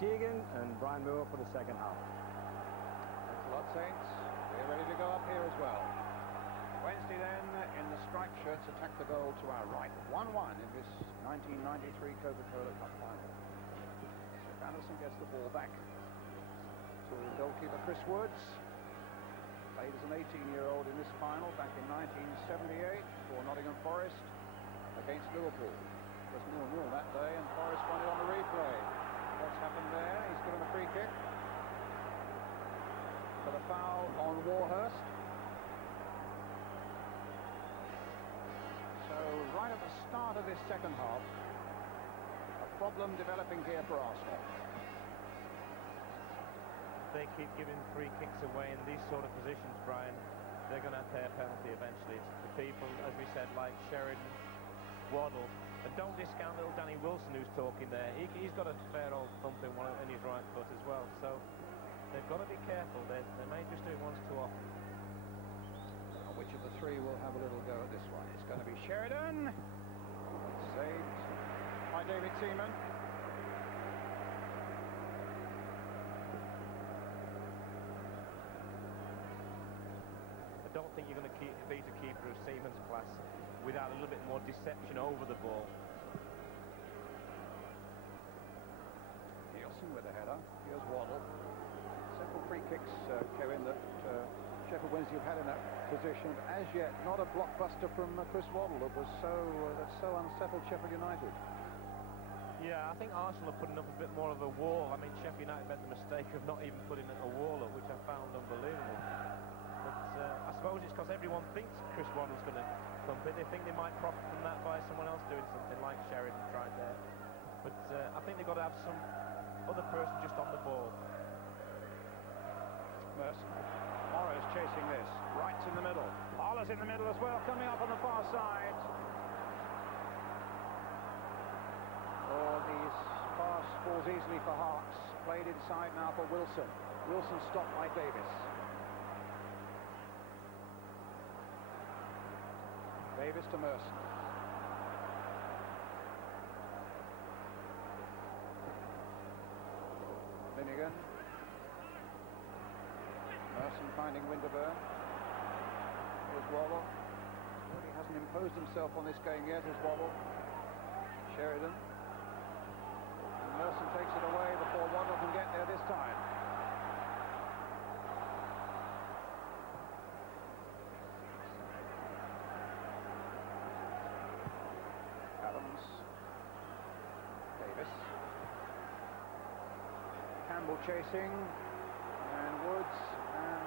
Keegan and Brian Moore for the second half. Thanks a lot, Saints. We're ready to go up here as well. Wednesday then, in the striped shirts, attack the goal to our right. 1-1 in this 1993 Coca-Cola Cup final. So Anderson gets the ball back to goalkeeper Chris Woods. Played as an 18-year-old in this final back in 1978 for Nottingham Forest against Liverpool. It was 0-0 that day, and Forest won it on the replay. What's happened there? He's given a free kick for the foul on Warhurst. So right at the start of this second half, a problem developing here for Arsenal. They keep giving free kicks away in these sort of positions, Brian, they're going to pay a penalty eventually. It's the people, as we said, like Sheridan, Waddle, and don't discount little Danny Wilson who's talking there. He's got a fair old thump in his right foot as well, so they've got to be careful. They may just do it once too often. Which of the three will have a little go at this one? It's going to be Sheridan. Saved by David Seaman. I don't think you're going to beat a keeper of Seaman's class without a little bit more deception over the ball. Nielsen with a header. Here's Waddle. Several free kicks, Kevin, that Sheffield Wednesday have had in that position. As yet, not a blockbuster from Chris Waddle that so unsettled Sheffield United. Yeah, I think Arsenal are putting up a bit more of a wall. I mean, Sheffield United made the mistake of not even putting a wall up, which I found unbelievable. But I suppose it's because everyone thinks Chris Waddle's going to thump it. They think they might profit from that by someone else doing something like Sheridan tried there. But I think they've got to have some other person just on the ball. Merson. Morrow's chasing this. Wright's in the middle. Harler's in the middle as well, coming up on the far side. Oh, these pass falls easily for Harks. Played inside now for Wilson. Wilson stopped by Davis. Davis to Merson. Linnigan. Merson finding Winterburn. Here's Waddle. Really hasn't imposed himself on this game yet, as Waddle. Sheridan. And Merson takes it away before Waddle can get there this time. Adams. Davis. Campbell chasing. And Woods and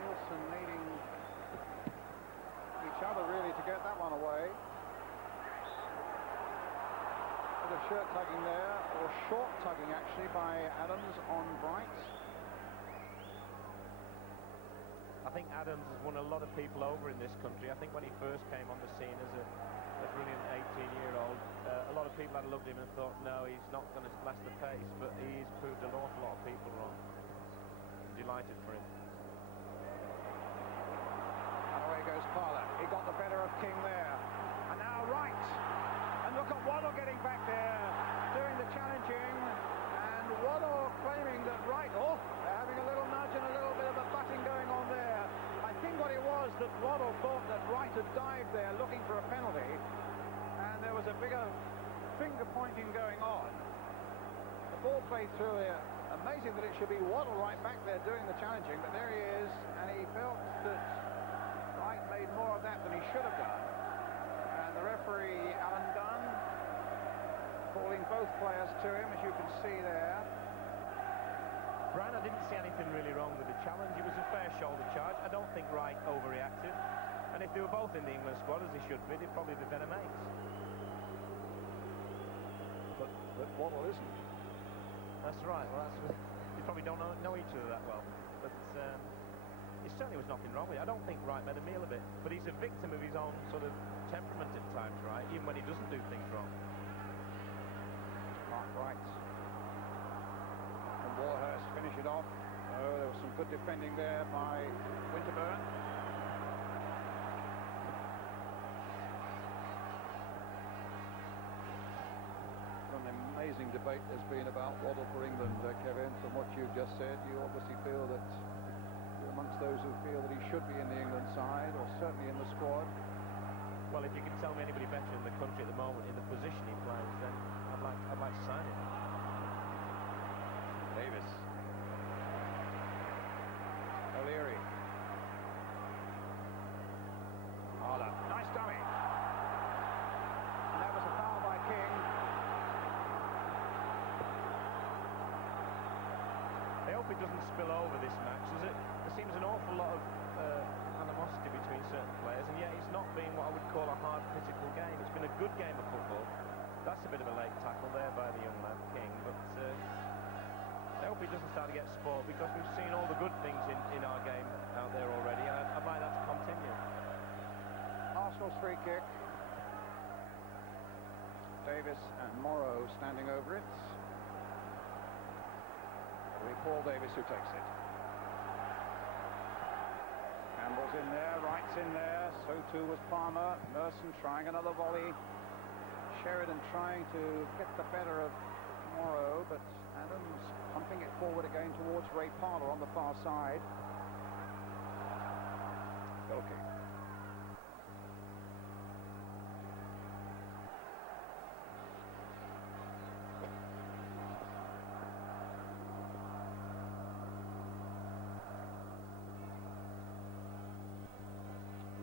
Nielsen needing each other really to get that one away. Bit of shirt tugging there, or short tugging actually, by Adams on Bright. I think Adams has won a lot of people over in this country. I think when he first came on the scene as a brilliant 18-year-old, a lot of people had looked at him and thought, no, he's not going to last the pace, but he's proved an awful lot of people wrong. Delighted for him. And away goes Parler. He got the better of King there. And now Wright. And look at Waddle getting back there, doing the challenging. And Waddle claiming that Wright, they're having a little nudge and a little bit of a butting going on there. I think what it was that Waddle thought that Wright had dived there looking for a penalty. And there was a bigger finger pointing going on. The ball played through here. Amazing that it should be Waddle right back there doing the challenging, but there he is, and he felt that Wright made more of that than he should have done. And the referee, Alan Dunn, calling both players to him, as you can see there. Brian, I didn't see anything really wrong with the challenge. It was a fair shoulder charge. I don't think Wright overreacted. And if they were both in the England squad, as they should be, they'd probably be better mates. But Waddle isn't. That's right. Well, they probably don't know each other that well. But it certainly was nothing wrong with it. I don't think Wright made a meal of it. But he's a victim of his own sort of temperament at times, right? Even when he doesn't do things wrong. Mark Wright. And Warhurst finish it off. Oh, there was some good defending there by Winterburn. An arising debate there's been about Waddle for England, Kevin. From what you've just said, you obviously feel that you're amongst those who feel that he should be in the England side, or certainly in the squad. Well, if you can tell me anybody better in the country at the moment in the position he plays, then I'd like to sign him. Davis. O'Leary. Arla. Nice dummy. And that was a foul by King. I hope it doesn't spill over this match. There seems an awful lot of animosity between certain players, and yet it's not been what I would call a hard physical game. It's been a good game of football. That's a bit of a late tackle there by the young man, King, but I hope he doesn't start to get spoiled, because we've seen all the good things in our game out there already, and I'd like that to continue. Arsenal's free kick. Davis and Morrow standing over it. It'll be Paul Davis who takes it. Campbell's in there, Wright's in there, so too was Palmer. Merson trying another volley. Sheridan trying to get the better of Morrow, but Adams pumping it forward again towards Ray Parlour on the far side. Goal kick.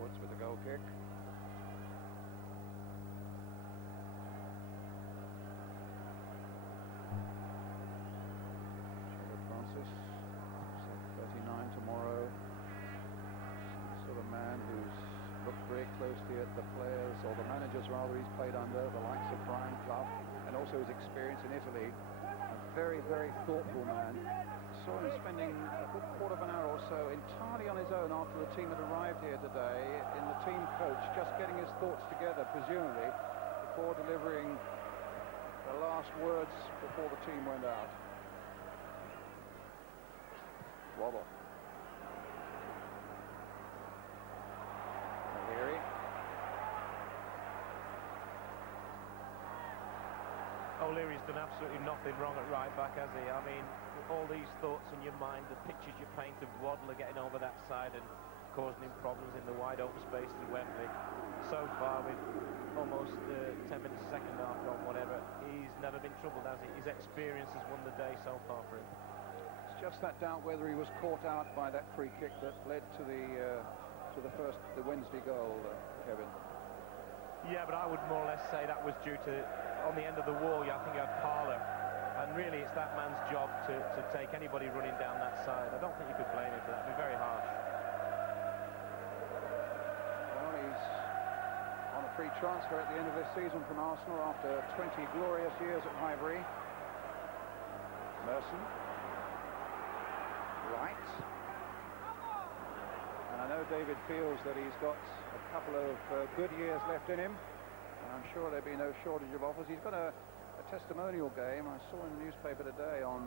Woods with the goal kick. Francis, 39 tomorrow. Sort of man who's looked very closely at the players, or the managers rather, he's played under, the likes of Brian Clough, and also his experience in Italy. A very, very thoughtful man. Saw him spending a good quarter of an hour or so entirely on his own after the team had arrived here today, in the team coach, just getting his thoughts together, presumably, before delivering the last words before the team went out. Waddle. O'Leary. O'Leary's done absolutely nothing wrong at right back, has he? I mean, all these thoughts in your mind, the pictures you paint of Waddle getting over that side and causing him problems in the wide open spaces at Wembley. So far, with almost 10 minutes, second half gone, whatever, he's never been troubled, has he? His experience has won the day so far for him. Just that doubt whether he was caught out by that free kick that led to the Wednesday goal, Kevin. Yeah, but I would more or less say that was due to, on the end of the wall, I think you had Parlour, and really it's that man's job to take anybody running down that side. I don't think you could blame him for that. It'd be very harsh. Well, he's on a free transfer at the end of this season from Arsenal after 20 glorious years at Highbury. Merson. Right. And I know David feels that he's got a couple of good years left in him. And I'm sure there'll be no shortage of offers. He's got a testimonial game, I saw in the newspaper today, on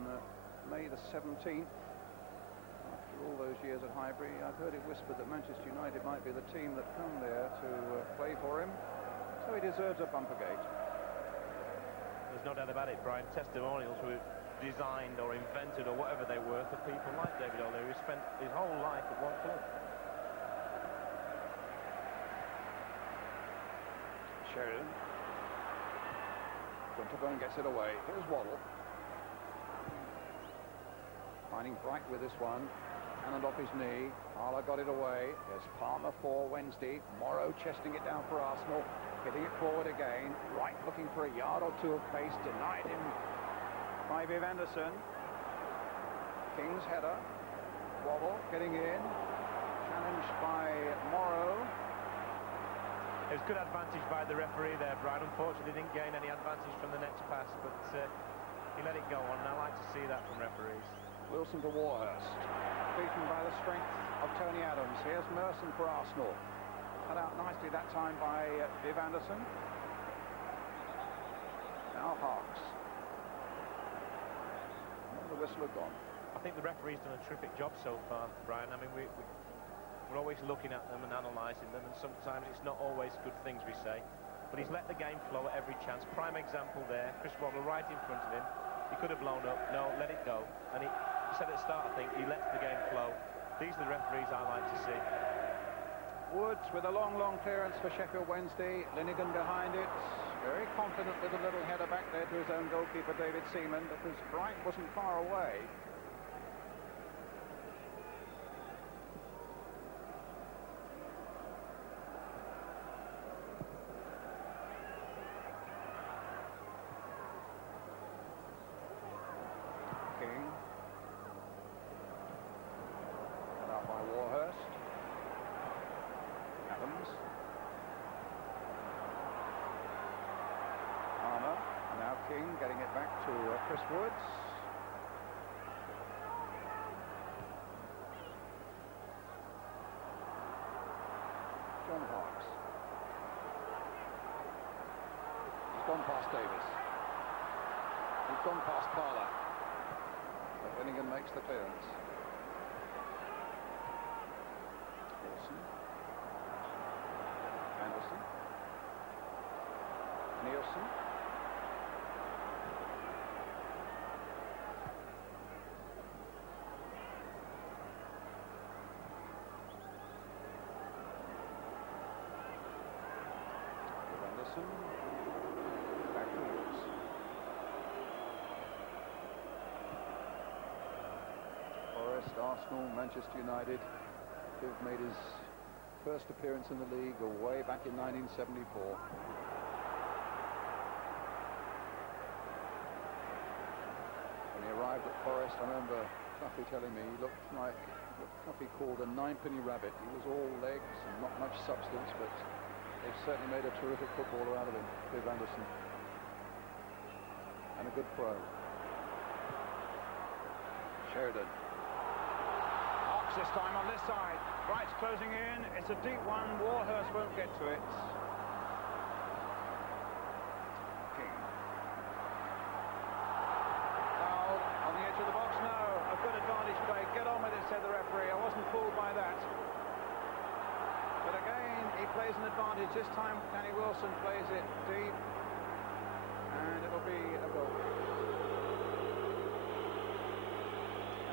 May the 17th. After all those years at Highbury, I've heard it whispered that Manchester United might be the team that come there to play for him. So he deserves a bumper gate. There's no doubt about it, Brian. Testimonials were designed or invented or whatever they were for people like David O'Leary, who spent his whole life at one club. Sheridan. Winterburn gets it away. Here's Waddle. Finding Bright with this one. Hand off his knee. Arla got it away. There's Palmer for Wednesday. Morrow chesting it down for Arsenal. Hitting it forward again. Wright looking for a yard or two of pace. Denied him by Viv Anderson. King's header. Waddle getting in. Challenged by Morrow. It was good advantage by the referee there, Brian. Unfortunately, didn't gain any advantage from the next pass, but he let it go on, and I like to see that from referees. Wilson to Warhurst. Beaten by the strength of Tony Adams. Here's Merson for Arsenal. Cut out nicely that time by Viv Anderson. Now Harks. And the whistle had gone. I think the referee's done a terrific job so far, Brian. I mean, we're always looking at them and analysing them, and sometimes it's not always good things we say. but he's let the game flow at every chance. Prime example there, Chris Waddle right in front of him. He could have blown up. No, let it go. And he said at the start, I think, he lets the game flow. These are the referees I like to see. Woods with a long clearance for Sheffield Wednesday. Linnigan behind it. Very confident with a little header back there to his own goalkeeper, David Seaman, because Bright wasn't far away. King. Cut out by Warhurst. Adams. Armour. Now King getting it back to Chris Woods. John Parks. He's gone past Davis. He's gone past Parler. But Linnigan makes the clearance. Wilson. Anderson. Nielsen. Anderson. Back to Woods. Forest, Arsenal, Manchester United have made his first appearance in the league way back in 1974. When he arrived at Forest, I remember Tuffy telling me he looked like what Tuffy called a ninepenny rabbit. He was all legs and not much substance, but they've certainly made a terrific footballer out of him, Viv Anderson. And a good pro. Sheridan. Ox this time on this side. Wright's closing in. It's a deep one. Warhurst won't get to it. King. Foul on the edge of the box. No. A good advantage play. Get on with it, said the referee. I wasn't fooled by that. But again, he plays an advantage. This time, Danny Wilson plays it deep. And it'll be a goal.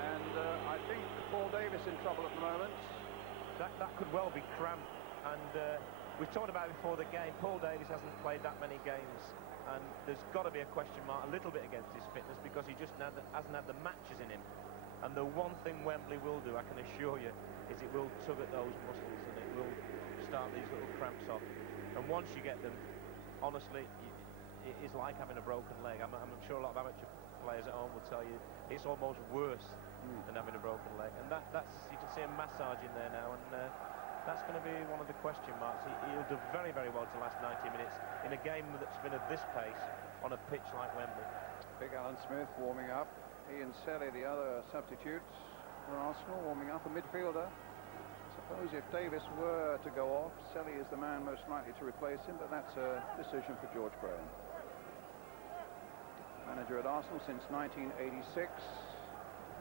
And I think Paul Davis in trouble at the moment. That could well be cramped, and we talked about it before the game. Paul Davis hasn't played that many games, and there's got to be a question mark a little bit against his fitness, because he just hasn't had the matches in him. And the one thing Wembley will do, I can assure you, is it will tug at those muscles, and it will start these little cramps off. And once you get them, honestly, it is like having a broken leg. I'm sure a lot of amateur players at home will tell you it's almost worse than having a broken leg. And that's you can see a massage in there now, and that's going to be one of the question marks. He'll do very well to the last 90 minutes in a game that's been at this pace on a pitch like Wembley. Big Alan Smith warming up. Ian Selly, the other substitute for Arsenal, warming up, a midfielder. I suppose if Davis were to go off, Selly is the man most likely to replace him, but that's a decision for George Graham. Manager at Arsenal since 1986.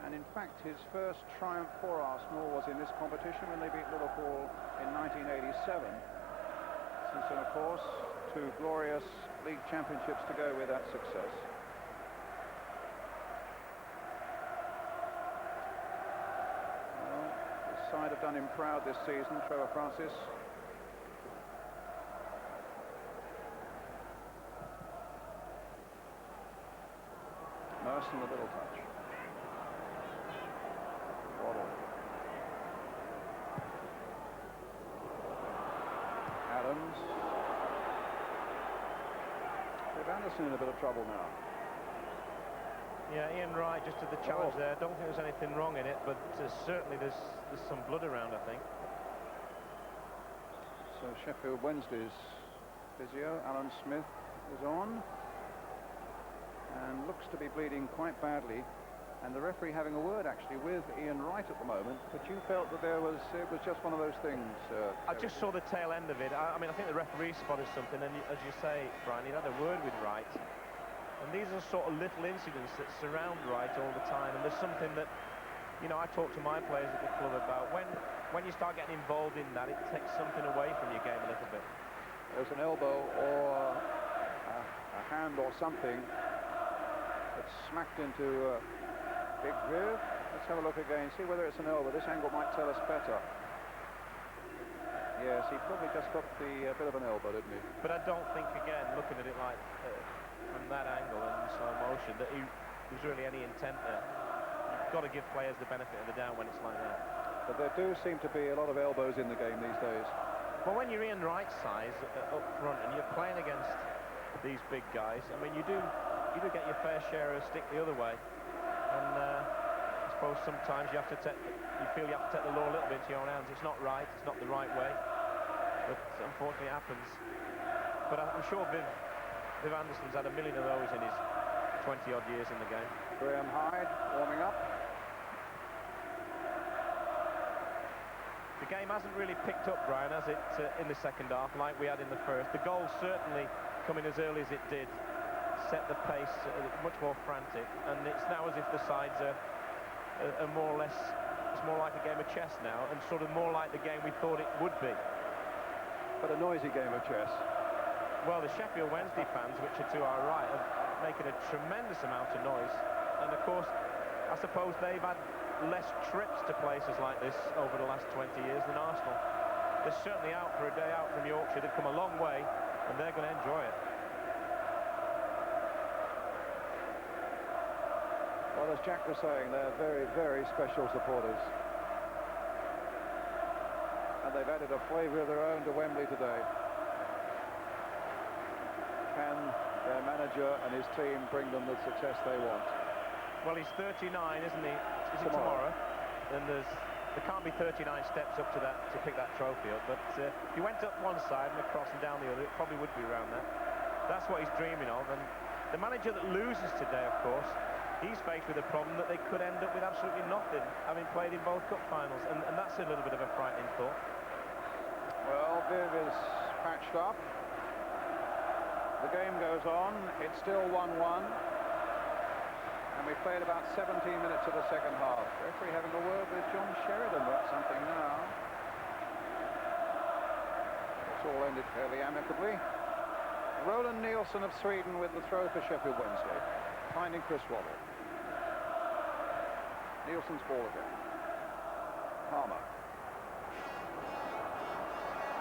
And in fact, his first triumph for Arsenal was in this competition when they beat Liverpool in 1987. Since then, of course, 2 glorious league championships to go with that success. Well, his side have done him proud this season, Trevor Francis. Merson, a little touch. Waddle. Adams. Viv Anderson in a bit of trouble now. Yeah, Ian Wright just did the challenge there. I don't think there's anything wrong in it, but certainly there's some blood around, I think. So Sheffield Wednesday's physio, Alan Smith, is on. And looks to be bleeding quite badly, and the referee having a word actually with Ian Wright at the moment. But you felt that it was just one of those things. I just saw the tail end of it. I mean, I think the referee spotted something, and as you say, Brian, he had a word with Wright. And these are sort of little incidents that surround Wright all the time. And there's something that, you know, I talk to my players at the club about. When you start getting involved in that, it takes something away from your game a little bit. There's an elbow or a hand or something that smacked into Big Viv. Let's have a look again, see whether it's an elbow. This angle might tell us better. Yes, he probably just got the bit of an elbow, didn't he? But I don't think, again, looking at it like from that angle and in slow motion, that there's really any intent there. You've got to give players the benefit of the doubt when it's like that. But there do seem to be a lot of elbows in the game these days. Well, when you're Ian Wright's size up front and you're playing against these big guys, I mean, you do get your fair share of stick the other way. And I suppose sometimes you feel you have to take the law a little bit into your own hands. It's not right, it's not the right way. But unfortunately it happens. But I'm sure Viv Anderson's had a million of those in his 20-odd years in the game. Graham Hyde warming up. The game hasn't really picked up, Brian, has it, in the second half, like we had in the first. The goal certainly coming as early as it did set the pace much more frantic, and it's now as if the sides are more or less, it's more like a game of chess now, and sort of more like the game we thought it would be. But a noisy game of chess. Well, the Sheffield Wednesday fans, which are to our right, are making a tremendous amount of noise, and of course, I suppose they've had less trips to places like this over the last 20 years than Arsenal. They're certainly out for a day out from Yorkshire. They've come a long way, and they're going to enjoy it. Well, as Jack was saying, they're very, very special supporters. And they've added a flavour of their own to Wembley today. Can their manager and his team bring them the success they want? Well, he's 39, isn't he? Is it tomorrow? Then there can't be 39 steps up to that to pick that trophy up. But if he went up one side and across and down the other, it probably would be around that. That's what he's dreaming of. And the manager that loses today, of course, he's faced with a problem that they could end up with absolutely nothing, having played in both cup finals. And that's a little bit of a frightening thought. Well, Viv is patched up. The game goes on. It's still 1-1. And we've played about 17 minutes of the second half. Referee having a word with John Sheridan about something now. It's all ended fairly amicably. Roland Nielsen of Sweden with the throw for Sheffield Wednesday, finding Chris Waddle. Nielsen's ball again. Palmer.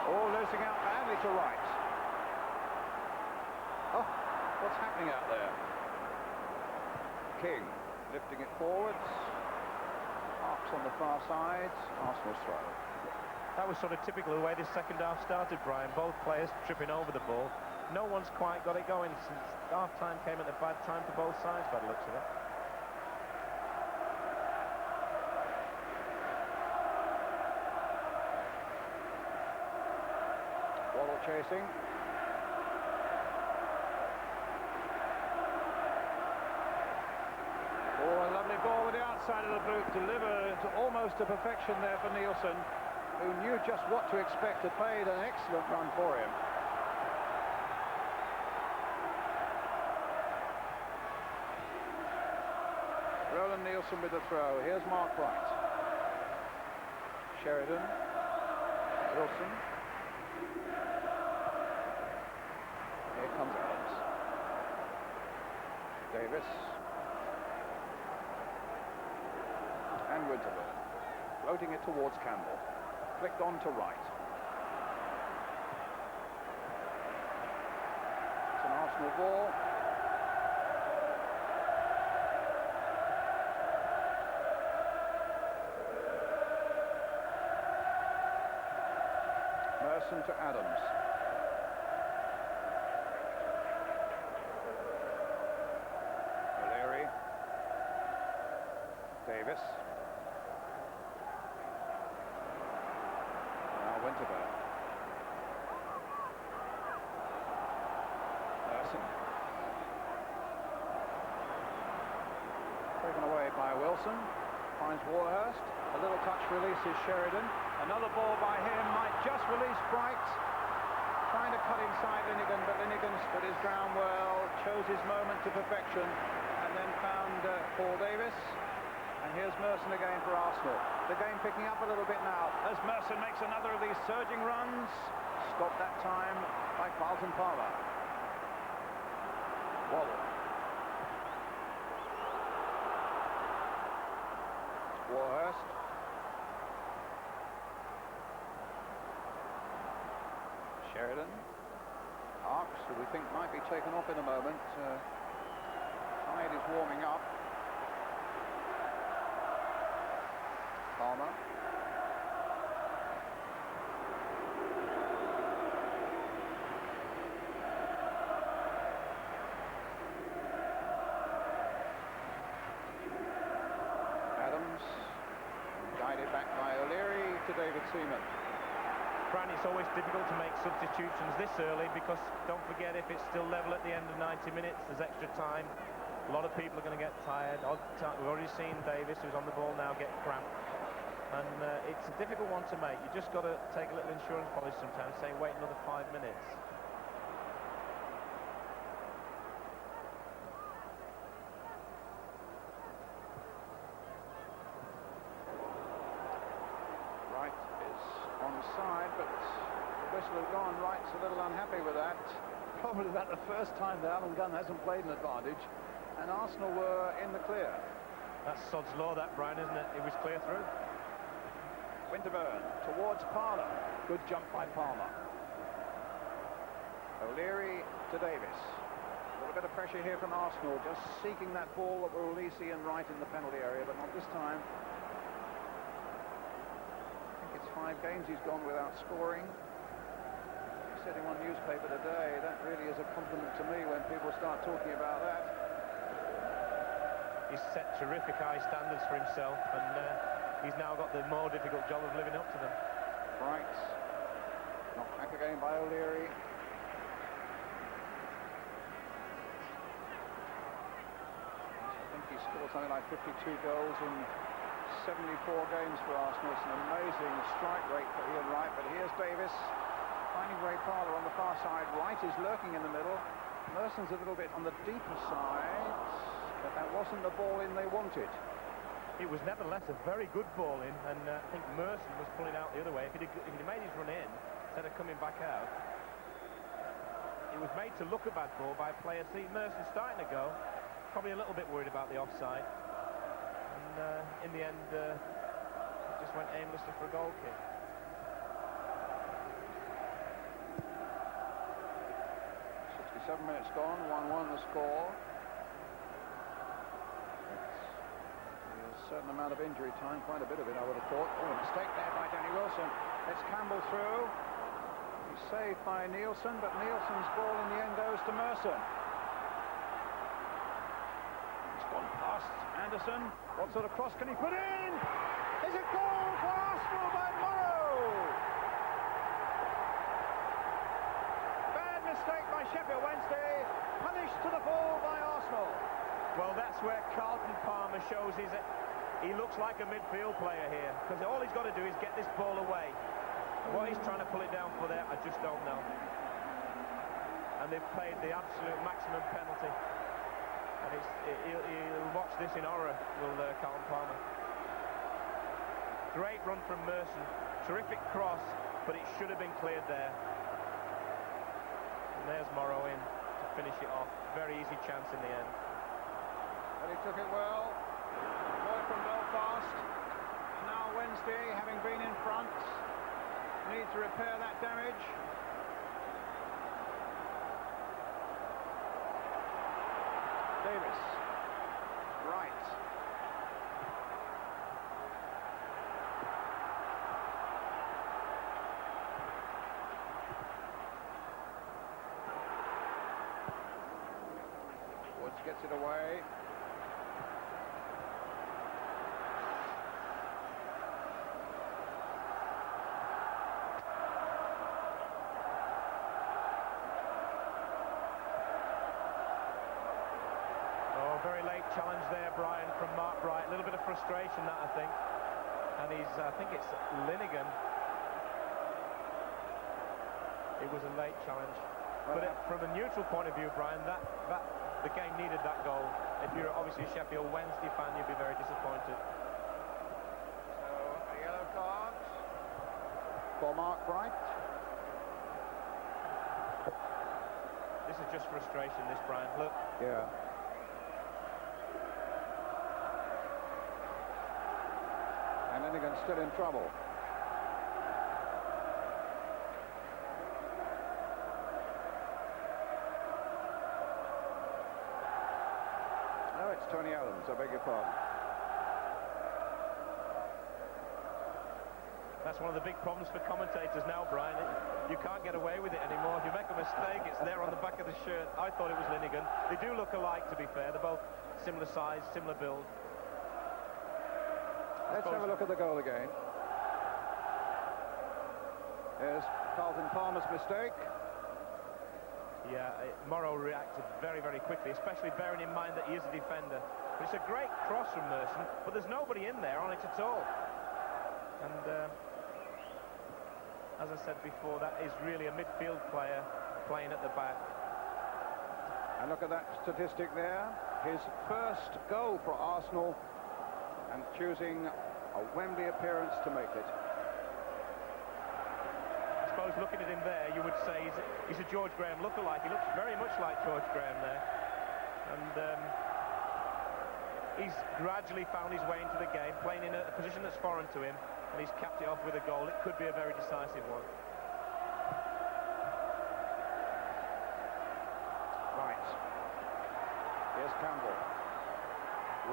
Oh, losing out badly to right. Oh, what's happening out there? King lifting it forwards. Parks on the far side. Arsenal's throw. That was sort of typical of the way this second half started, Brian. Both players tripping over the ball. No one's quite got it going since half-time came at a bad time for both sides, by the looks of it. Waddle chasing. Oh, a lovely ball with the outside of the boot, delivered almost to perfection there for Nielsen, who knew just what to expect. Had played an excellent run for him. Roland Nielsen with the throw. Here's Mark Wright. Sheridan. Wilson. Here comes Adams. Davis. And Winterburn. Floating it towards Campbell. Flicked on to Wright. It's an Arsenal ball. Merson to Adams. O'Leary. Davis. Now Winterburn. Merson. Taken away by Wilson. Finds Warhurst. A little touch releases Sheridan. Another ball by him might just release Bright. Trying to cut inside Linnigan, but Linnigan stood his ground well, chose his moment to perfection, and then found Paul Davis. And here's Merson again for Arsenal. The game picking up a little bit now as Merson makes another of these surging runs. Stopped that time by Carlton Palmer. Waddle. Warhurst. Sheridan. Arks, who we think might be taken off in a moment. Tide is warming up. Palmer. Guided back by O'Leary to David Seaman. Brian, it's always difficult to make substitutions this early because don't forget, if it's still level at the end of 90 minutes, there's extra time. A lot of people are going to get tired. We've already seen Davis, who's on the ball now, get cramped. And it's a difficult one to make. You just got to take a little insurance policy sometimes, say wait another 5 minutes. Onside, but the whistle has gone. Wright's a little unhappy with that. Probably about the first time that Alan Gunn hasn't played an advantage, and Arsenal were in the clear. That's sod's law, that, Brian, isn't it? It was clear through. Winterburn towards Palmer. Good jump by Palmer. O'Leary to Davis. A little bit of pressure here from Arsenal, just seeking that ball that will release Ian Wright in the penalty area, but not this time. 5 games he's gone without scoring. He said in one newspaper today, that really is a compliment to me when people start talking about that. He's set terrific high standards for himself, and he's now got the more difficult job of living up to them. Right. Knocked back again by O'Leary. I think he scored something like 52 goals in 74 games for Arsenal. It's an amazing strike rate for Ian Wright, but here's Davis finding Ray Parlour on the far side. Wright is lurking in the middle. Merson's a little bit on the deeper side, but that wasn't the ball in they wanted. It was nevertheless a very good ball in, and I think Merson was pulling out the other way. If he'd made his run in instead of coming back out, it was made to look a bad ball by a player. See, Merson's starting to go, probably a little bit worried about the offside. In the end, it just went aimlessly for a goal kick. 67 minutes gone, 1-1 the score. There's a certain amount of injury time, quite a bit of it, I would have thought. Oh, a mistake there by Danny Wilson. It's Campbell through. He's saved by Nielsen, but Nielsen's ball in the end goes to Merson. It's gone past Anderson. What sort of cross can he put in? Is it goal for Arsenal by Morrow? Bad mistake by Sheffield Wednesday, punished to the full by Arsenal. Well, that's where Carlton Palmer shows he looks like a midfield player here, because all he's got to do is get this ball away. What he's trying to pull it down for there, I just don't know. And they've paid the absolute maximum penalty. And he'll watch this in horror, will Carlton Palmer. Great run from Merson. Terrific cross, but it should have been cleared there. And there's Morrow in to finish it off. Very easy chance in the end. But he took it well. Boy from Belfast. Now Wednesday, having been in front, need to repair that damage. Davis. Right. Woods gets it away. Very late challenge there, Brian, from Mark Bright. A little bit of frustration, that, I think. And I think it's Linnigan. It was a late challenge. But from a neutral point of view, Brian, the game needed that goal. If you're obviously a Sheffield Wednesday fan, you'd be very disappointed. So, a yellow card for Mark Bright. This is just frustration, this, Brian. Look. Yeah. And Linnigan's still in trouble. No, it's Tony Adams, I beg your pardon. That's one of the big problems for commentators now, Brian. You can't get away with it anymore. If you make a mistake, it's there on the back of the shirt. I thought it was Linnigan. They do look alike, to be fair. They're both similar size, similar build. Let's have a look at the goal again. There's Carlton Palmer's mistake. Yeah, Morrow reacted very, very quickly, especially bearing in mind that he is a defender. But it's a great cross from Merson, but there's nobody in there on it at all. And as I said before, that is really a midfield player playing at the back. And look at that statistic there. His first goal for Arsenal, and choosing a Wembley appearance to make it. I suppose looking at him there, you would say he's a George Graham lookalike. He looks very much like George Graham there. And he's gradually found his way into the game, playing in a position that's foreign to him, and he's capped it off with a goal. It could be a very decisive one. Right. Here's Campbell.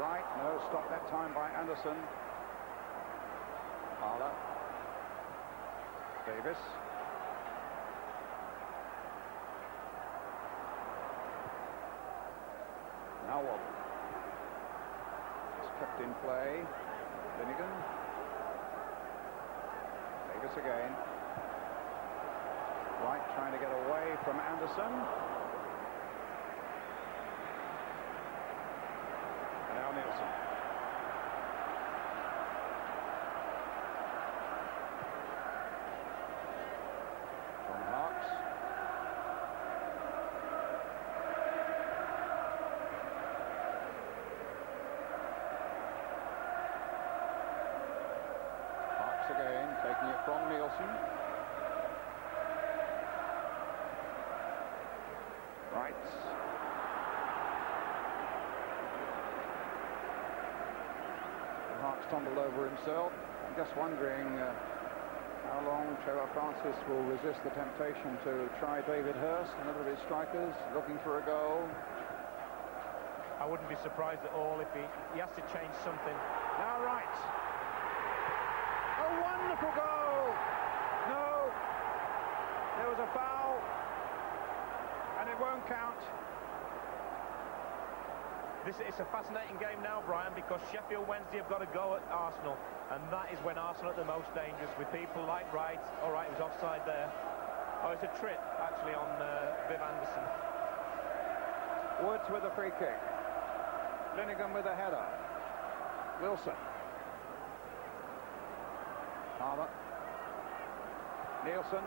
Right, no, stop that time by Anderson. Parler. Davis. Now what? It's kept in play. Linnigan. Davis again. Right, trying to get away from Anderson. Now Nielsen. From Marks. Marks again, taking it from Nielsen. Right. Marks tumbled over himself. I'm just wondering how long Trevor Francis will resist the temptation to try David Hurst, another of his strikers, looking for a goal. I wouldn't be surprised at all if he has to change something. Now Wright. A wonderful goal! No! There was a foul, and it won't count. It's a fascinating game now, Brian, because Sheffield Wednesday have got a go at Arsenal, and that is when Arsenal are at the most dangerous, with people like Wright. All right, it was offside there. Oh, it's a trip, actually, on Viv Anderson. Woods with a free kick. Linnigan with a header. Wilson. Palmer. Nielsen.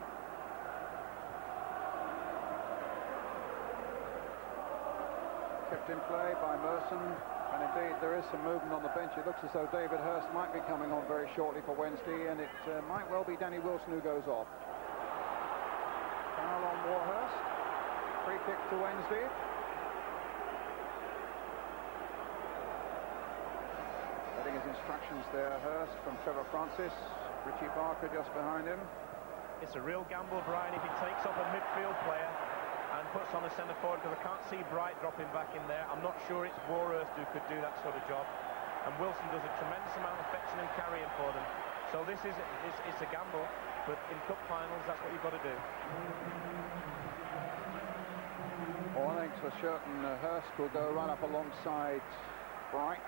Kept in play by Merson, and indeed there is some movement on the bench. It looks as though David Hurst might be coming on very shortly for Wednesday, and it might well be Danny Wilson who goes off. Foul on Warhurst. Free kick to Wednesday. Getting his instructions there, Hurst, from Trevor Francis. Richie Barker just behind him. It's a real gamble, Brian, if he takes off a midfield player and puts on a centre forward, because I can't see Bright dropping back in there. I'm not sure it's Warhurst who could do that sort of job. And Wilson does a tremendous amount of fetching and carrying for them. So this is it's a gamble, but in cup finals, that's what you've got to do. Well, I think for certain Hurst will go right up alongside Bright.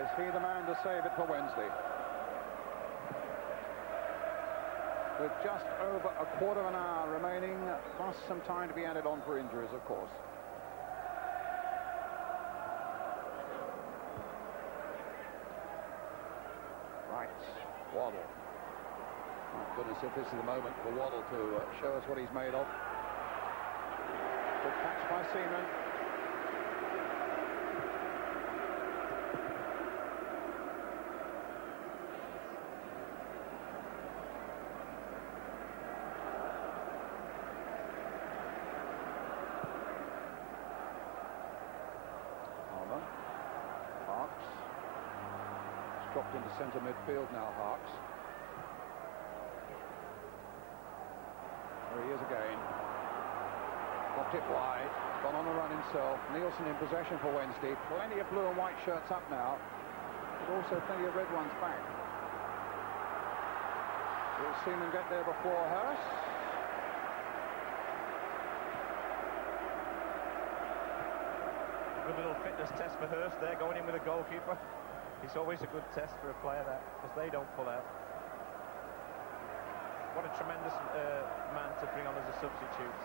Is he the man to save it for Wednesday? With just over a quarter of an hour remaining, plus some time to be added on for injuries, of course. Right, Waddle. My goodness, if this is the moment for Waddle to show us what he's made of. Good catch by Seaman. dropped into centre midfield now, Harks. There he is again. Popped it wide, gone on the run himself. Nielsen in possession for Wednesday. Plenty of blue and white shirts up now, but also plenty of red ones back. We'll see them get there before Hurst. A good little fitness test for Hurst there, going in with a goalkeeper. It's always a good test for a player, that, because they don't pull out. What a tremendous man to bring on as a substitute.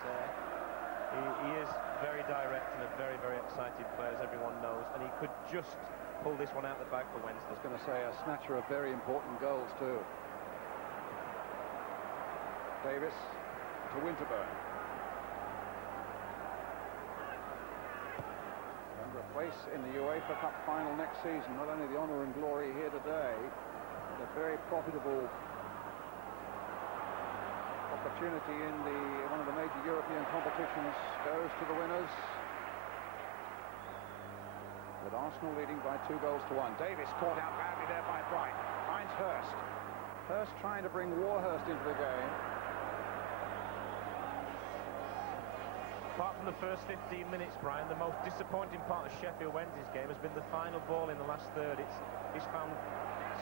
He is very direct and a very, very excited player, as everyone knows, and he could just pull this one out the bag for Wednesday. I was going to say, a snatcher of very important goals too. Davis to Winterburn. And a place in the UEFA Cup final next season. Not only the honour and glory here today, but a very profitable opportunity in one of the major European competitions goes to the winners. With Arsenal leading by 2-1. Davis caught out badly there by Bright. Finds Hurst. Hurst trying to bring Warhurst into the game. Apart from the first 15 minutes, Brian, the most disappointing part of Sheffield Wednesday's game has been the final ball in the last third. It's found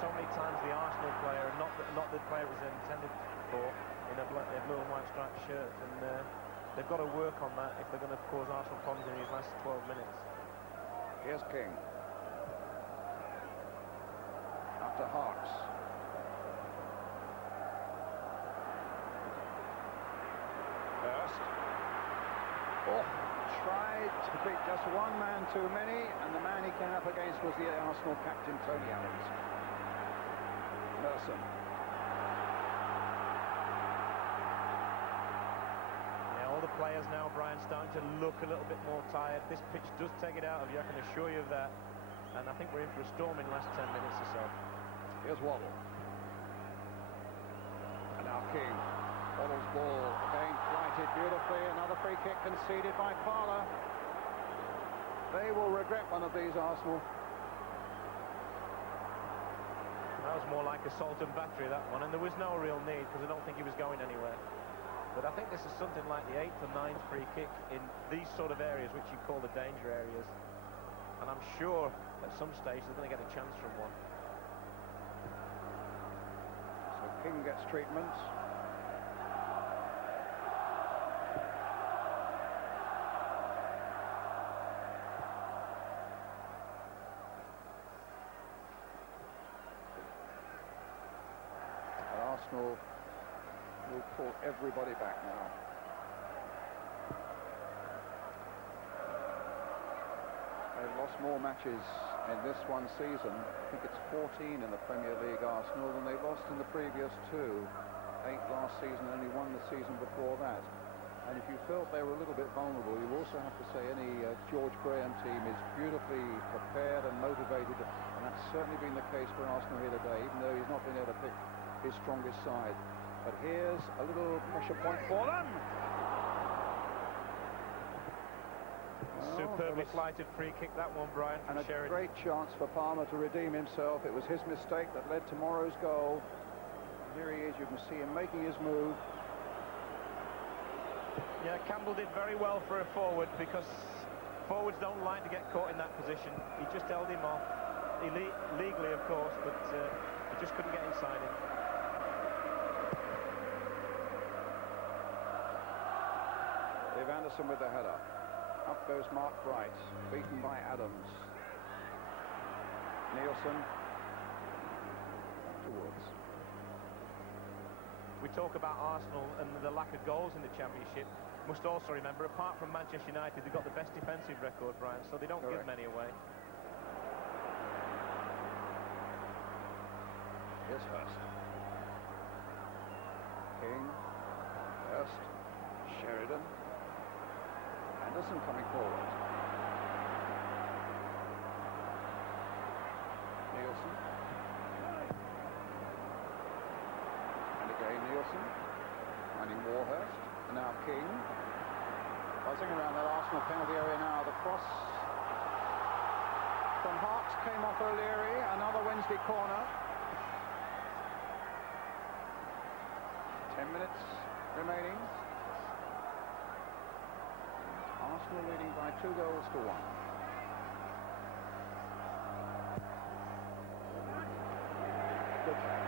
so many times the Arsenal player, and not the player it was intended for, in a blue and white striped shirt, and they've got to work on that if they're going to cause Arsenal problems in these last 12 minutes. Here's King. Up to Harks. Hurst. Oh, tried to beat just one man too many, and the man he came up against was the Arsenal captain, Tony Adams. Merson. Yeah, all the players now, Brian, starting to look a little bit more tired. This pitch does take it out of you, I can assure you of that. And I think we're in for a storm in the last 10 minutes or so. Here's Waddle. And now King. Waddle's ball again flighted beautifully. Another free kick conceded by Parlour. They will regret one of these, Arsenal. That was more like assault and battery, that one, and there was no real need, because I don't think he was going anywhere. But I think this is something like the 8th or 9th free kick in these sort of areas, which you call the danger areas. And I'm sure at some stage they're going to get a chance from one. So King gets treatment. Arsenal will pull everybody back now. They've lost more matches in this one season. I think it's 14 in the Premier League, Arsenal, than they lost in the previous 2. 8 last season, only 1 the season before that. And if you felt they were a little bit vulnerable, you also have to say any George Graham team is beautifully prepared and motivated, and that's certainly been the case for Arsenal here today, even though he's not been able to pick his strongest side. But here's a little pressure point for them. Superbly flighted free kick, that one, Brian. And a Sheridan. great chance for Palmer to redeem himself. It was his mistake that led tomorrow's goal. Here he is, you can see him making his move. Yeah, Campbell did very well for a forward, because forwards don't like to get caught in that position. He just held him off, legally of course, but he just couldn't get inside him. Dave Anderson with the header. Up goes Mark Bright, beaten by Adams. Nielsen. Back to Woods. We talk about Arsenal and the lack of goals in the Championship. Must also remember, apart from Manchester United, they've got the best defensive record, Brian, so they don't give many away. Here's Hurst. King. Hurst. Sheridan. Anderson coming forward. Nielsen. And again Nielsen. Finding Warhurst. And now King. Buzzing around that Arsenal penalty area now. The cross. from Harks came off O'Leary, another Wednesday corner. 10 minutes remaining. Arsenal leading by 2 goals to 1. Good catch.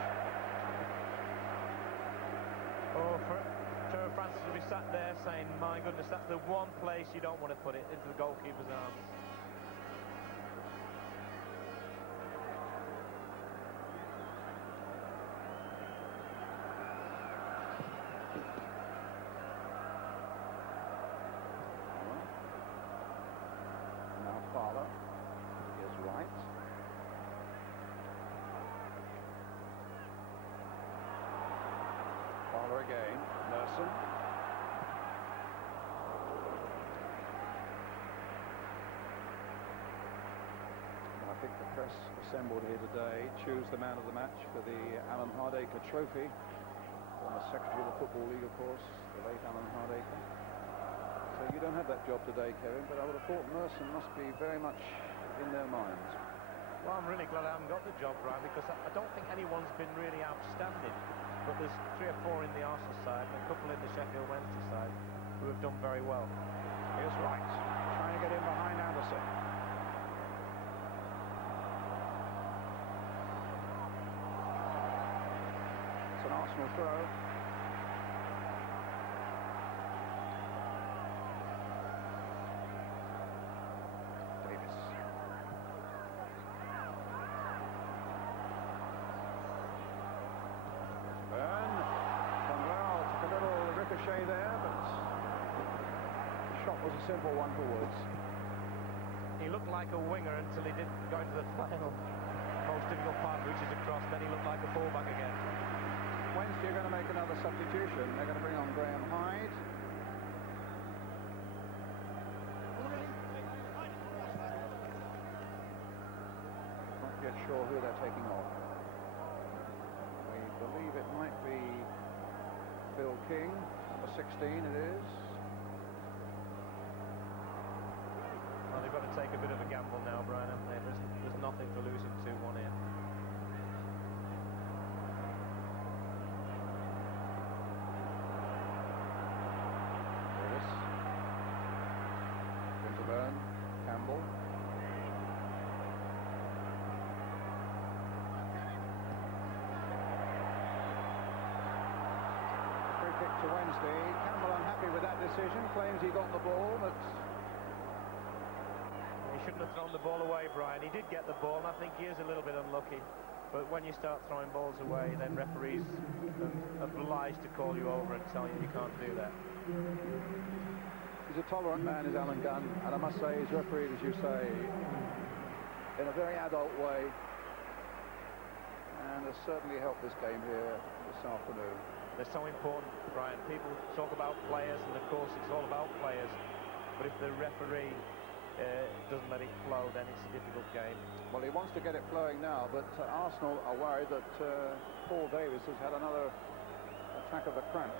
Oh, for Trevor Francis to be sat there saying, my goodness, that's the one place you don't want to put it, into the goalkeeper's arms. Now Fowler is right. Fowler again. Merson. I think the press assembled here today choose the man of the match for the Alan Hardacre Trophy. Former Secretary of the Football League, of course, the late Alan Hardacre. So you don't have that job today, Kevin, but I would have thought Merson must be very much in their minds. Well, I'm really glad I haven't got the job, Brian, because I don't think anyone's been really outstanding. But there's 3 or 4 in the Arsenal side and a couple in the Sheffield Wednesday side who have done very well. Here's Wright, trying to get in behind Anderson. It's an Arsenal throw. Davis. Burn. Conwell took a little ricochet there, but the shot was a simple one for Woods. He looked like a winger until he did go into the final most difficult part, which is across. Then he looked like a fullback again. Wednesday are going to make another substitution. They're going to bring on Graham Hyde. Not yet sure who they're taking off. We believe it might be Phil King, number 16 it is. Well, they've got to take a bit of a gamble now, Brian, haven't they? There's nothing for losing 2-1 here. Davis. Winterburn. Campbell. Free kick to Wednesday. Campbell unhappy with that decision, claims he got the ball, but He shouldn't have thrown the ball away, Brian. He did get the ball, and I think he is a little bit unlucky. But when you start throwing balls away, then referees are obliged to call you over and tell you you can't do that. he's a tolerant man, is Alan Gunn, and I must say he's refereed, as you say, in a very adult way, and has certainly helped this game here this afternoon. They're so important, Brian. People talk about players, and of course it's all about players. But if the referee doesn't let it flow, then it's a difficult game. Well, he wants to get it flowing now, but Arsenal are worried that Paul Davis has had another attack of the cramp.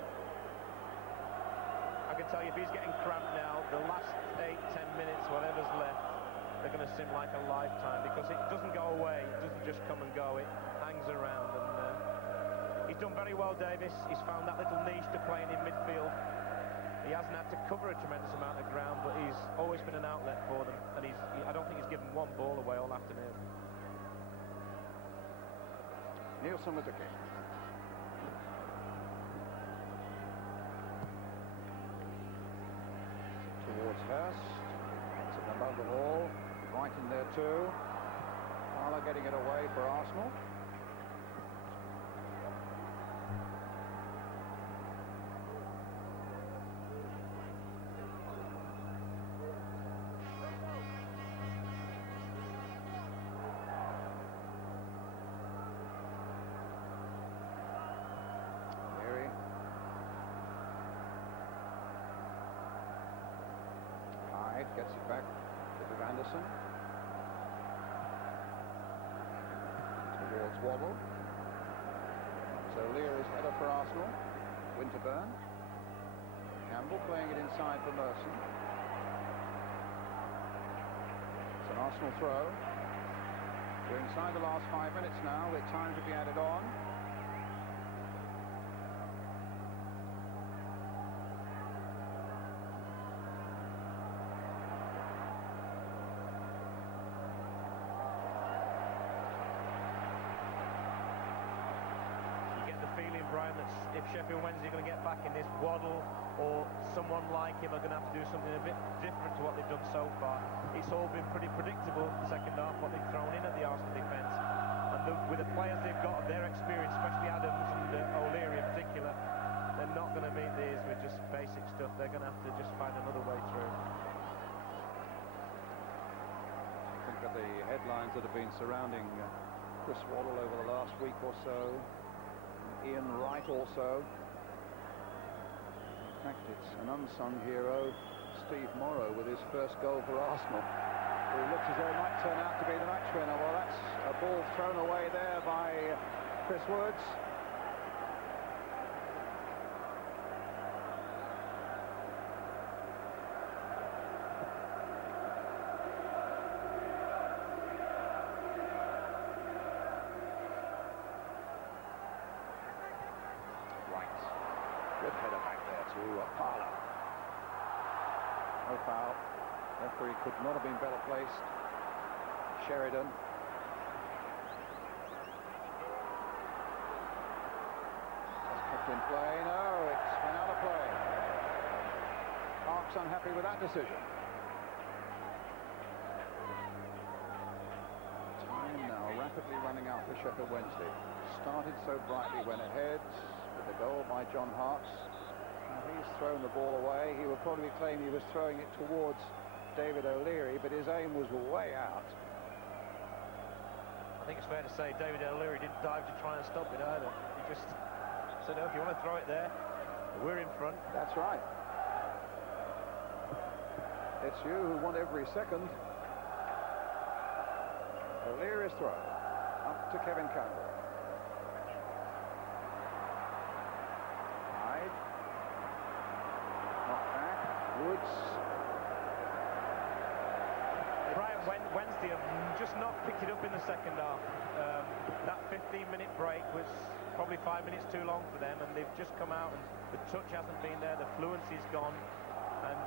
I can tell you, if he's getting cramped now, the last 8-10 minutes, whatever's left, they're going to seem like a lifetime, because it doesn't go away. It doesn't just come and go. It hangs around, and he's done very well, Davis. He's found that little niche to playing in midfield. He hasn't had to cover a tremendous amount of ground, but he's always been an outlet for them, and I don't think he's given one ball away all afternoon. Nielsen with the kick. Towards Hurst. Gets it above the wall. Right in there too. Fowler getting it away for Arsenal. Gets it back to Anderson. Towards Waddle. So Leary's header for Arsenal. Winterburn. Campbell playing it inside for Merson. It's an Arsenal throw. We're inside the last 5 minutes now, with time to be added on. Feeling, Brian, that if Sheffield Wednesday are going to get back in this, Waddle or someone like him are going to have to do something a bit different to what they've done so far. It's all been pretty predictable the second half, what they've thrown in at the Arsenal defence. And with the players they've got, their experience, especially Adams and O'Leary in particular, they're not going to meet these with just basic stuff. They're going to have to just find another way through. Think of the headlines that have been surrounding Chris Waddle over the last week or so. Ian Wright also. In fact, it's an unsung hero, Steve Morrow, with his first goal for Arsenal, who looks as though it might turn out to be the match winner. Well, that's a ball thrown away there by Chris Woods. Good header back there to Parlour. No foul. Referee could not have been better placed. Sheridan. That's kept in play. No, it's been out of play. Park's unhappy with that decision. Time now rapidly running out for Sheffield Wednesday. Started so brightly, went ahead. The goal by John Hart's. He's thrown the ball away. He would probably claim he was throwing it towards David O'Leary, but his aim was way out. I think it's fair to say David O'Leary didn't dive to try and stop it either. He just said, oh, if you want to throw it there, we're in front. That's right. It's you who want every second. O'Leary's throw up to Kevin Campbell. Woods. Brian, Wednesday have just not picked it up in the second half. That 15-minute break was probably 5 minutes too long for them, and they've just come out and the touch hasn't been there, the fluency's gone, and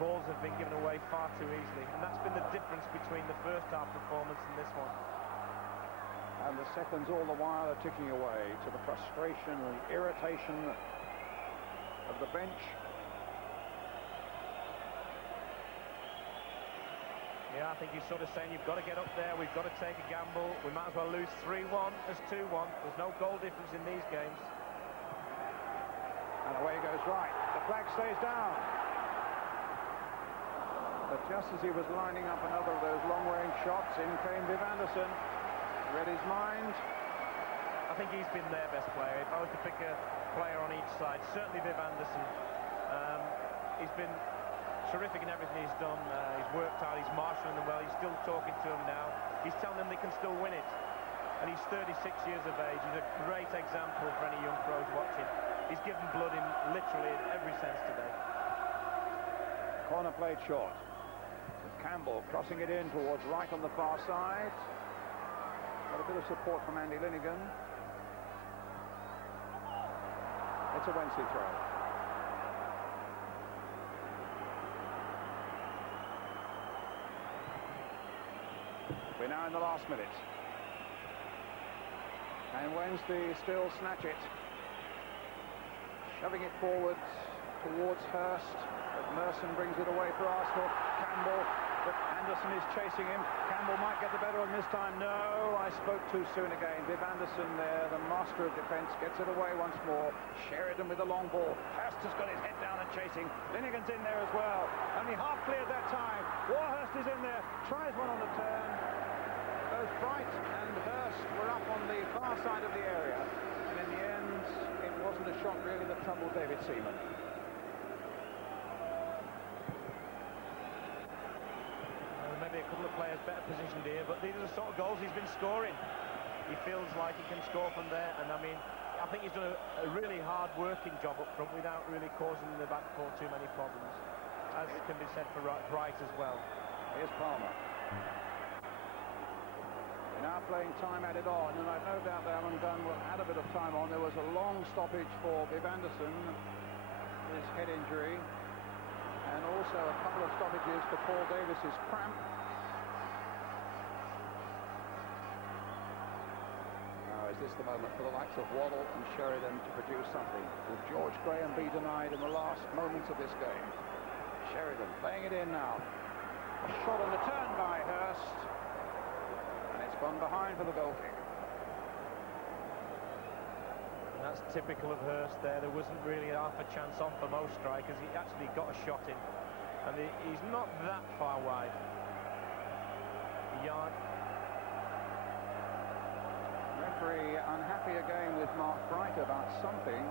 balls have been given away far too easily. And that's been the difference between the first half performance and this one. And the seconds all the while are ticking away, to the frustration and the irritation of the bench. Yeah, I think he's sort of saying you've got to get up there, we've got to take a gamble, we might as well lose 3-1 as 2-1. There's no goal difference in these games. And away goes Wright. The flag stays down. But just as he was lining up another of those long-range shots, in came Viv Anderson. Read his mind. I think he's been their best player. If I was to pick a player on each side, certainly Viv Anderson. He's been terrific in everything he's done. He's worked hard, he's marshalling them well, he's still talking to them now. He's telling them they can still win it. And he's 36 years of age. He's a great example for any young pros watching. He's given blood in literally in every sense today. Corner played short. Campbell crossing it in towards Wright on the far side. Got a bit of support from Andy Linnigan. It's a Wednesday throw. We're now in the last minute. And Wednesday still snatch it. Shoving it forward towards Hurst. But Merson brings it away for Arsenal. Campbell, but Anderson is chasing him. Campbell might get the better of him this time. No, I spoke too soon again. Viv Anderson there, the master of defence, gets it away once more. Sheridan with the long ball. Hurst has got his head down and chasing. Linnigan's in there as well. Only half cleared that time. Warhurst is in there. Tries one on the turn. Both Bright and Hurst were up on the far side of the area. And in the end, it wasn't a shot really that troubled David Seaman. Maybe a couple of players better positioned here, but these are the sort of goals he's been scoring. He feels like he can score from there, and I mean, I think he's done a really hard-working job up front without really causing the back four too many problems, as can be said for Bright as well. Here's Palmer. Now playing time added on, and I've no doubt that Alan Gunn will add a bit of time on. There was a long stoppage for Viv Anderson, his head injury, and also a couple of stoppages for Paul Davis's cramp. Now is this the moment for the likes of Waddle and Sheridan to produce something? Will George Graham be denied in the last moments of this game? Sheridan playing it in now. A shot on the turn by Hurst. Gone behind for the goal kick. And that's typical of Hurst there. There wasn't really half a chance on for most strikers. He actually got a shot in. And he's not that far wide. A yard. Referee unhappy again with Mark Bright about something.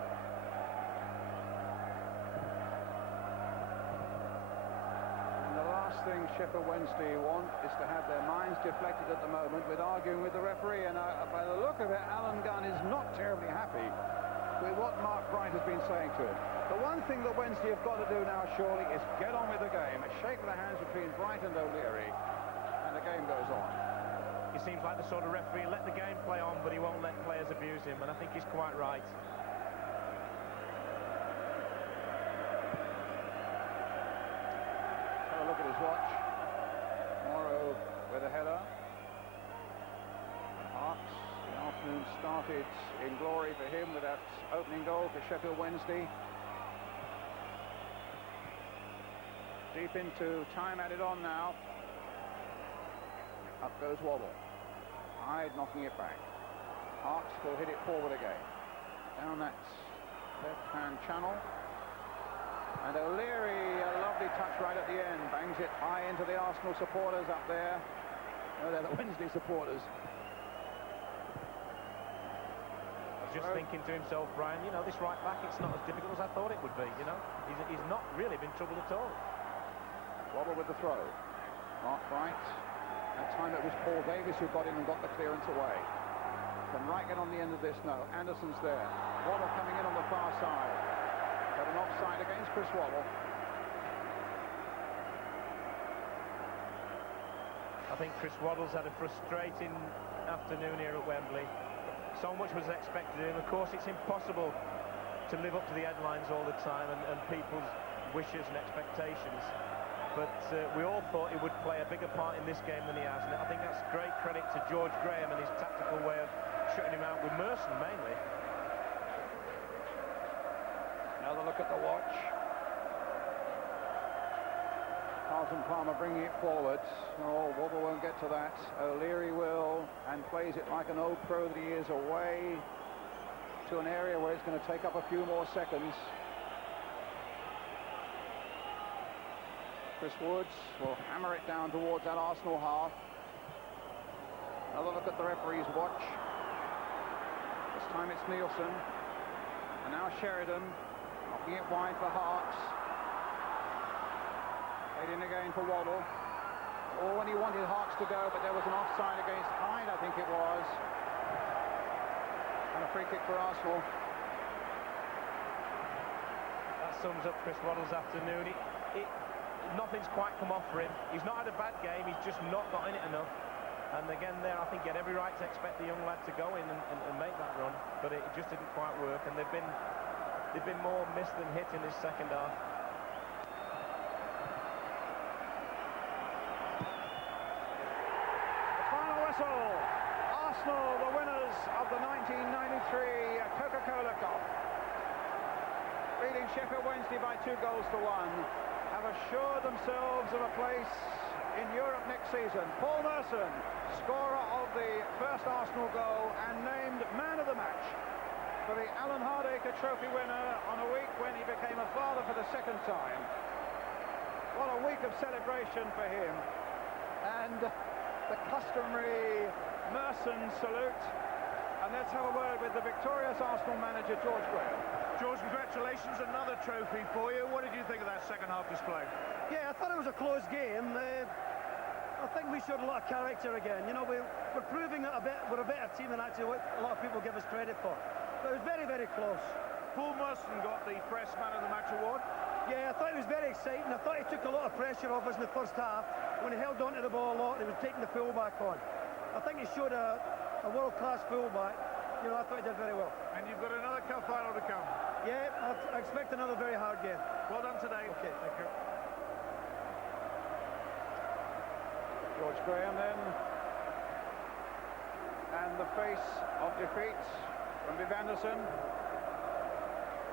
Thing Sheffield Wednesday want is to have their minds deflected at the moment with arguing with the referee, and by the look of it, Alan Gunn is not terribly happy with what Mark Bright has been saying to him. The one thing that Wednesday have got to do now surely is get on with the game. A shake of the hands between Bright and O'Leary, and the game goes on. He seems like the sort of referee, let the game play on, but he won't let players abuse him, and I think he's quite right. Look at his watch. Morrow with a header. Harps, the afternoon started in glory for him with that opening goal for Sheffield Wednesday. Deep into time added on now. Up goes Waddle. Hyde knocking it back. Harps will hit it forward again. Down that left-hand channel. And O'Leary, a lovely touch right at the end, bangs it high into the Arsenal supporters up there. No, they're the Wednesday supporters. I was just thinking to himself, Brian, you know, this right back, it's not as difficult as I thought it would be, you know. He's not really been troubled at all. Waddle with the throw. Mark Bright. That time it was Paul Davis who got in and got the clearance away. Can Wright get on the end of this? No. Anderson's there. Waddle coming in on the far side. Got an offside against Chris Waddle. I think Chris Waddle's had a frustrating afternoon here at Wembley. So much was expected of him. Of course, it's impossible to live up to the headlines all the time and people's wishes and expectations. But we all thought he would play a bigger part in this game than he has. And I think that's great credit to George Graham and his tactical way of shutting him out with Merson, mainly. Another look at the watch. Carlton Palmer bringing it forward. Oh, Waddle won't get to that. O'Leary will, and plays it like an old pro that he is, away to an area where it's going to take up a few more seconds. Chris Woods will hammer it down towards that Arsenal half. Another look at the referee's watch. This time it's Nielsen. And now Sheridan. Knocking it wide for Harps. Played in again for Waddle. Oh, when he wanted Harps to go, but there was an offside against Hyde, I think it was. And a free kick for Arsenal. That sums up Chris Waddle's afternoon. Nothing's quite come off for him. He's not had a bad game, he's just not got in it enough. And again there, I think he had every right to expect the young lad to go in and make that run, but it just didn't quite work, and they've been more miss than hit in this second half. The final whistle. Arsenal, the winners of the 1993 Coca-Cola Cup, beating Sheffield Wednesday by 2-1, have assured themselves of a place in Europe next season. Paul Merson, scorer of the first Arsenal goal and named man of the match for the Alan Hardacre Trophy winner on a week when he became a father for the second time. What a week of celebration for him. And the customary Merson salute. And let's have a word with the victorious Arsenal manager, George Graham. George, congratulations, another trophy for you. What did you think of that second half display? Yeah, I thought it was a close game. I think we showed a lot of character again. You know, we're proving that we're a better team than actually what a lot of people give us credit for. But it was very, very close. Paul Merson got the Press Man of the Match award. Yeah, I thought it was very exciting. I thought he took a lot of pressure off us in the first half when he held on to the ball a lot and he was taking the full back on. I think he showed a world-class fullback. You know, I thought he did very well. And you've got another cup final to come. Yeah, I expect another very hard game. Well done today. Okay, thank you. George Graham then. And the face of defeat from Viv Anderson.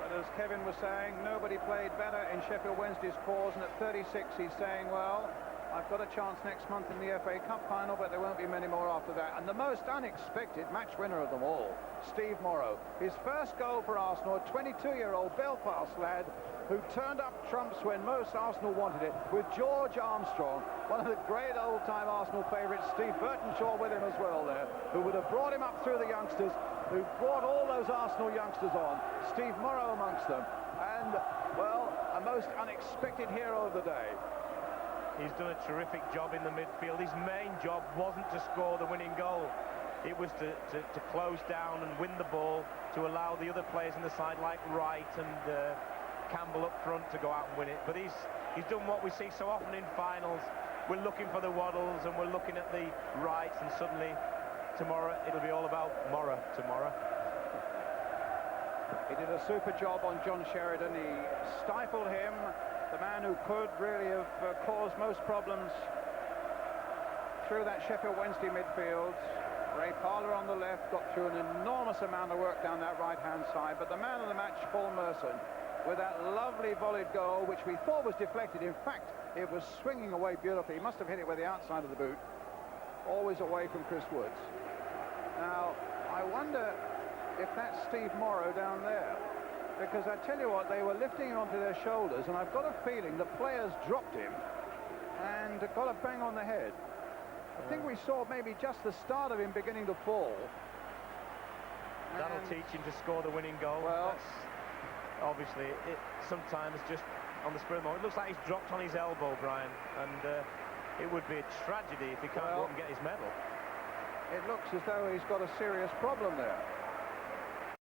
But as Kevin was saying, nobody played better in Sheffield Wednesday's cause, and at 36 he's saying, well, I've got a chance next month in the FA Cup final, but there won't be many more after that. And the most unexpected match winner of them all, Steve Morrow. His first goal for Arsenal, a 22-year-old Belfast lad who turned up trumps when most Arsenal wanted it, with George Armstrong, one of the great old-time Arsenal favourites, Steve Burtonshaw with him as well there, who would have brought him up through the youngsters, who brought all those Arsenal youngsters on. Steve Morrow amongst them. And, well, a most unexpected hero of the day. He's done a terrific job in the midfield. His main job wasn't to score the winning goal. It was to close down and win the ball, to allow the other players in the side like Wright and Campbell up front to go out and win it. But he's done what we see so often in finals. We're looking for the Waddles and we're looking at the Wrights, and suddenly tomorrow it'll be all about Morrow tomorrow. He did a super job on John Sheridan. He stifled him, the man who could really have caused most problems through that Sheffield Wednesday midfield. Ray Parlour on the left got through an enormous amount of work down that right-hand side, but the man of the match, Paul Merson, with that lovely volleyed goal, which we thought was deflected. In fact, it was swinging away beautifully. He must have hit it with the outside of the boot, always away from Chris Woods. Now, I wonder if that's Steve Morrow down there, because I tell you what, they were lifting him onto their shoulders, and I've got a feeling the players dropped him and got a bang on the head. I think we saw maybe just the start of him beginning to fall. That'll teach him to score the winning goal. Well, that's obviously, it sometimes just on the spur of the moment. It looks like he's dropped on his elbow, Brian, and it would be a tragedy if he can't go up and get his medal. It looks as though he's got a serious problem there.